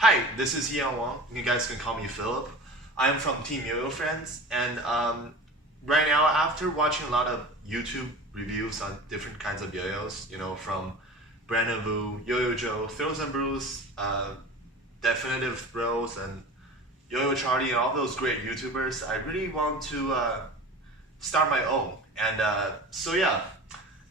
Hi, this is Ian Wang. You guys can call me Philip. I'm from Team Yo-Yo Friends, and right now, after watching a lot of YouTube reviews on different kinds of yo-yos, from Brandon Vu, Yo-Yo Joe, Throws and Brews, Definitive Throws, and Yo-Yo Charlie, and all those great YouTubers, I really want to start my own. And so yeah,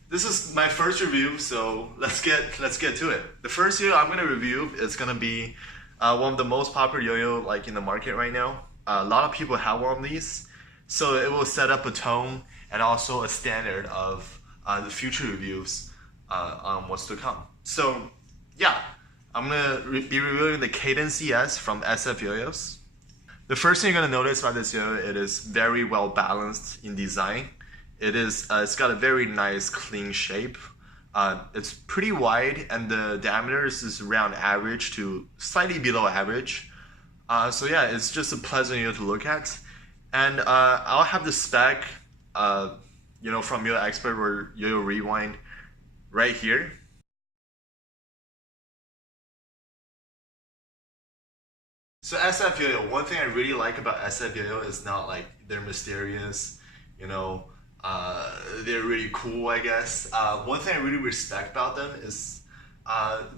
this is my first review, so let's get to it. The first yo-yo I'm gonna review is gonna be one of the most popular yo-yo like in the market right now. A lot of people have one of these, so it will set up a tone and also a standard of the future reviews on what's to come. So yeah, I'm gonna be reviewing the Cadence ES from SF Yo-Yos. The first thing you're gonna notice about this yo-yo, it is very well balanced in design. It's got a very nice clean shape. It's pretty wide and the diameter is around average to slightly below average. So yeah, it's just a pleasant yo to look at. And I'll have the spec, from Yo Expert or Yo Rewind right here. So SF Yo-Yo, one thing I really like about SF Yo-Yo is not like they're mysterious, they're really cool, I guess. One thing I really respect about them is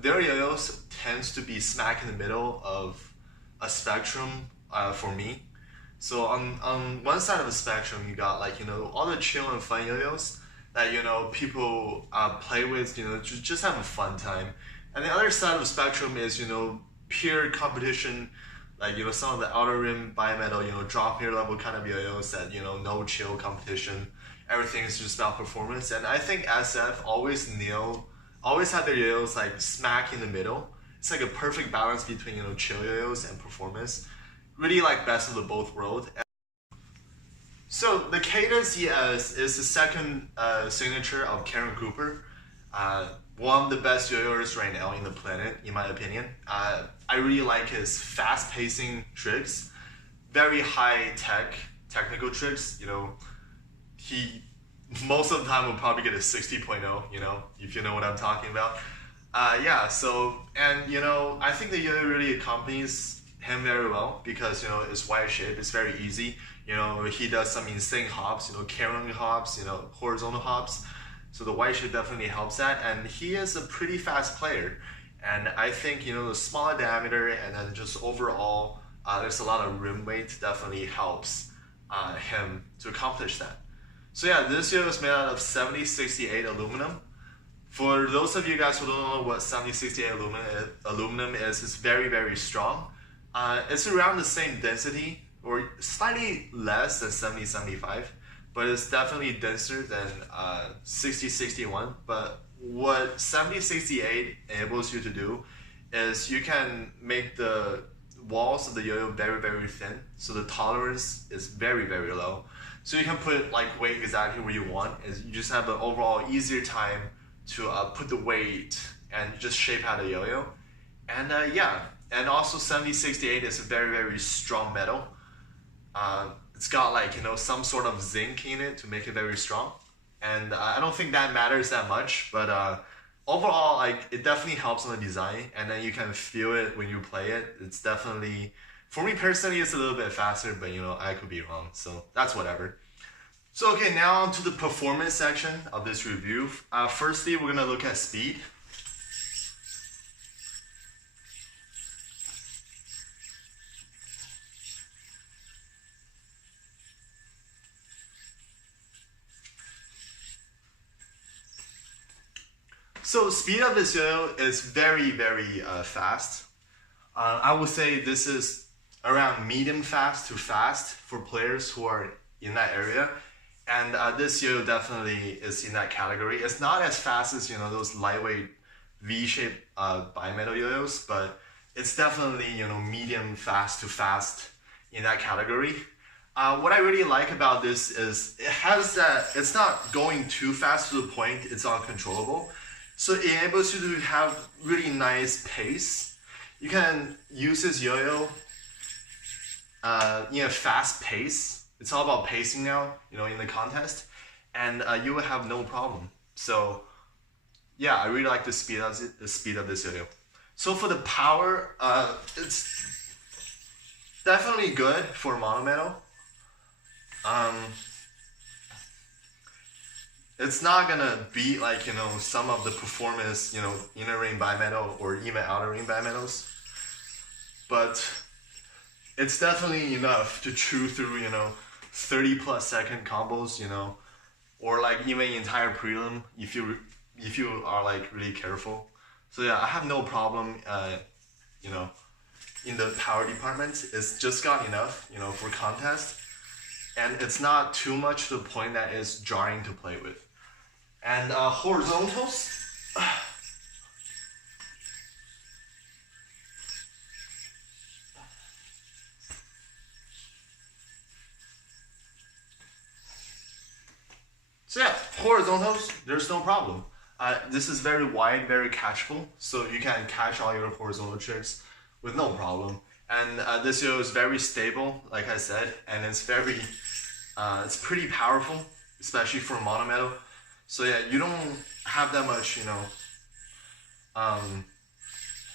their yo-yos tends to be smack in the middle of a spectrum for me. So on one side of the spectrum, you got all the chill and fun yo-yos that people play with, just have a fun time. And the other side of the spectrum is pure competition, like some of the outer rim bimetal, drop near level kind of yo-yos that no chill competition. Everything is just about performance, and I think SF always have their yo-yos like smack in the middle. It's like a perfect balance between chill yo-yos and performance. Really like best of the both worlds. So the Cadence ES is the second signature of Karen Cooper. One of the best yo-yos right now in the planet, in my opinion. I really like his fast pacing tricks, very high technical tricks. He most of the time will probably get a 60.0, if you know what I'm talking about. Yeah, so, and I think the yo-yo really accompanies him very well because, it's wide shape, it's very easy. He does some insane hops, carrying hops, horizontal hops. So the wide shape definitely helps that, and he is a pretty fast player. And I think, the smaller diameter and then just overall, there's a lot of rim weight definitely helps him to accomplish that. So yeah, this yo is made out of 7068 aluminum. For those of you guys who don't know what 7068 aluminum is, it's very, very strong. It's around the same density, or slightly less than 7075, but it's definitely denser than 6061. But what 7068 enables you to do is you can make the walls of the yo-yo very, very thin, so the tolerance is very, very low. So you can put weight exactly where you want. You just have an overall easier time to put the weight and just shape out a yo-yo. And yeah, and also 7068 is a very, very strong metal. It's got some sort of zinc in it to make it very strong. And I don't think that matters that much, but overall, it definitely helps on the design, and then you can feel it when you play it. It's definitely, for me personally, it's a little bit faster, but I could be wrong, so that's whatever. So okay, now on to the performance section of this review. Firstly, we're gonna look at speed. So speed of this yo-yo is very, very fast. I would say this is around medium fast to fast for players who are in that area. And this yo definitely is in that category. It's not as fast as those lightweight V-shaped bimetal yo-yos, but it's definitely medium fast to fast in that category. What I really like about this is it has that, it's not going too fast to the point it's uncontrollable. So it enables you to have really nice pace. You can use this yo-yo in a fast pace. It's all about pacing now, in the contest, and you will have no problem. So yeah, I really like the speed of this yo-yo. So for the power, definitely good for mono metal. It's not gonna beat like some of the performance inner ring bimetal or even outer ring bimetals, but it's definitely enough to chew through 30+ second combos, or like even entire prelim if you are like really careful. So yeah, I have no problem in the power department. It's just got enough for contest, and it's not too much to the point that it's jarring to play with. And horizontals, so yeah, horizontals, there's no problem. This is very wide, very catchable, so you can catch all your horizontal tricks with no problem. And this yo is very stable, like I said, and it's pretty powerful, especially for mono metal. So yeah, you don't have that much,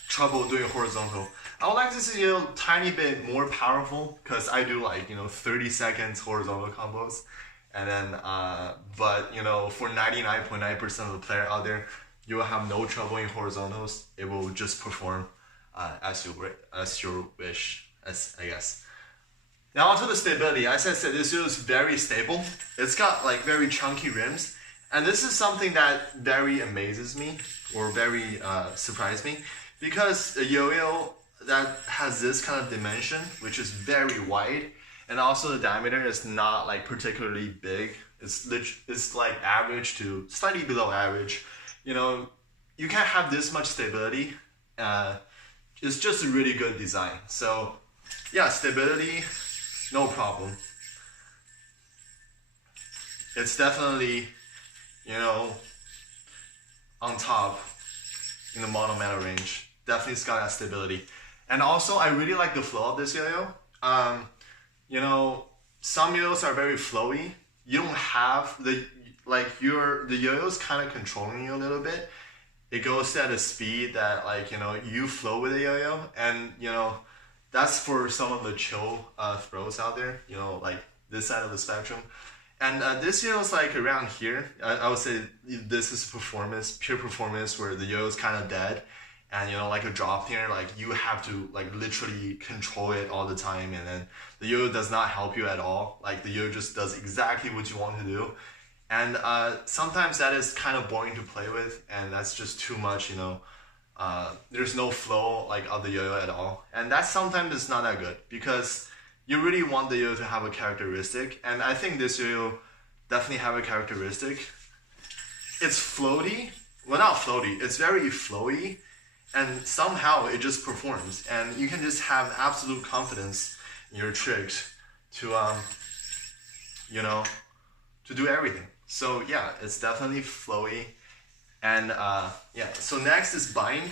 trouble doing horizontal. I would like to see a tiny bit more powerful because I do like 30 seconds horizontal combos, and then but for 99.9% of the player out there, you will have no trouble in horizontals. It will just perform as you wish, I guess. Now onto the stability. As I said, this is very stable. It's got like very chunky rims. And this is something that very amazes me, or very surprised me, because a yo-yo that has this kind of dimension, which is very wide, and also the diameter is not like particularly big. It's like average to slightly below average. You can't have this much stability. It's just a really good design. So yeah, stability, no problem. It's definitely on top in the mono metal range. Definitely it's got that stability. And also I really like the flow of this yo-yo. Some yo-yos are very flowy. You don't have the yo-yo's kind of controlling you a little bit. It goes at a speed that you flow with the yo-yo, and that's for some of the chill throws out there, like this side of the spectrum. And this yo is like around here. I would say this is pure performance, where the yo is kind of dead, and like a drop here, like you have to like literally control it all the time, and then the yo does not help you at all. Like the yo just does exactly what you want to do, and sometimes that is kind of boring to play with, and that's just too much. There's no flow like of the yo-yo at all, and that sometimes is not that good because you really want the yo-yo to have a characteristic, and I think this yo-yo definitely have a characteristic. It's floaty, well not floaty, it's very flowy, and somehow it just performs, and you can just have absolute confidence in your tricks to to do everything. So yeah, it's definitely flowy, and yeah. So next is bind.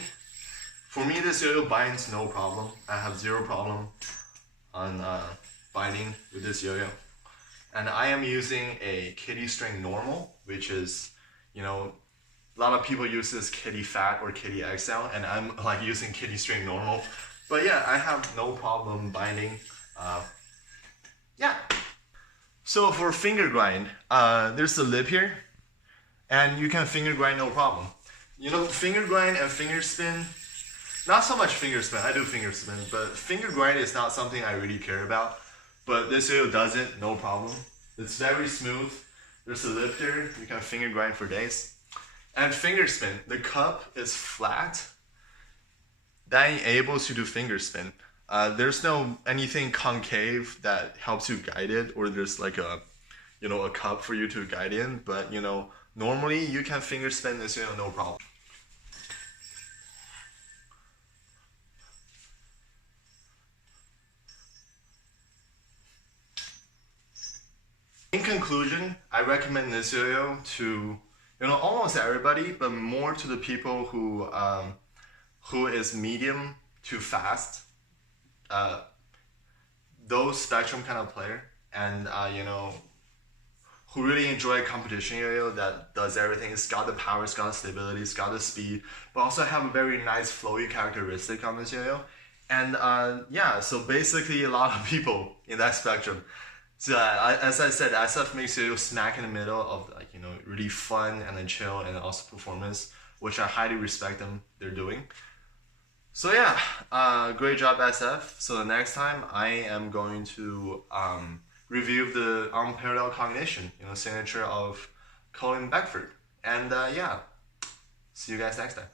For me, this yo-yo binds no problem. I have zero problem on binding with this yo-yo, and I am using a kitty string normal, which is a lot of people use this kitty fat or kitty XL, and I'm like using kitty string normal. But yeah, I have no problem binding. Yeah. So for finger grind, there's the lip here, and you can finger grind no problem. Finger grind and finger spin. Not so much finger spin, I do finger spin, but finger grind is not something I really care about. But this yo does it, no problem. It's very smooth. There's a lip there, you can finger grind for days. And finger spin, the cup is flat. That enables you to finger spin. There's no anything concave that helps you guide it, or there's like a cup for you to guide in, but normally you can finger spin this no problem. In conclusion, I recommend this yo-yo to almost everybody, but more to the people who is medium to fast, those spectrum kind of player, and who really enjoy a competition yo-yo that does everything. It's got the power, it's got the stability, it's got the speed, but also have a very nice flowy characteristic on this yo-yo. And yeah, so basically a lot of people in that spectrum. So as I said, SF makes you smack in the middle of like really fun and then chill and also performance, which I highly respect they're doing. So yeah, great job SF. So the next time I am going to review the unparalleled cognition, signature of Colin Beckford. And yeah, see you guys next time.